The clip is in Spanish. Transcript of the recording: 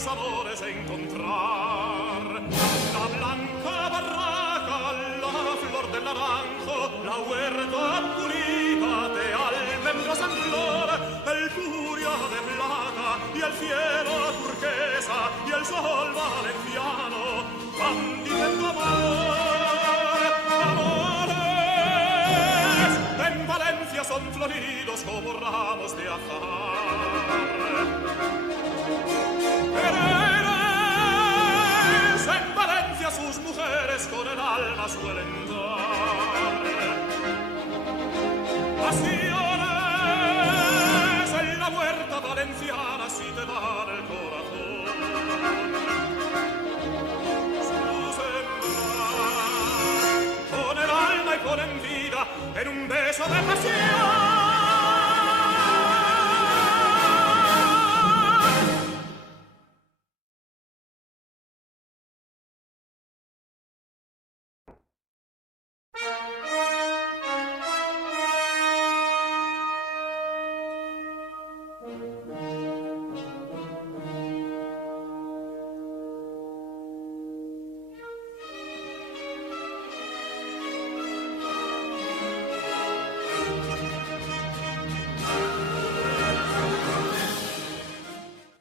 mis amores encontrar. La blanca barraca, la flor del naranjo, la huerta purita de almendros en flor, el furia de plata y el cielo turquesa y el sol valenciano van diciendo amor, amores. En Valencia son floridos como ramos de azahar. Quereres, en Valencia sus mujeres con el alma suelen dar. Pasiones en la huerta valenciana si te dan el corazón. Su sembrar con el alma y con en vida en un beso de pasión.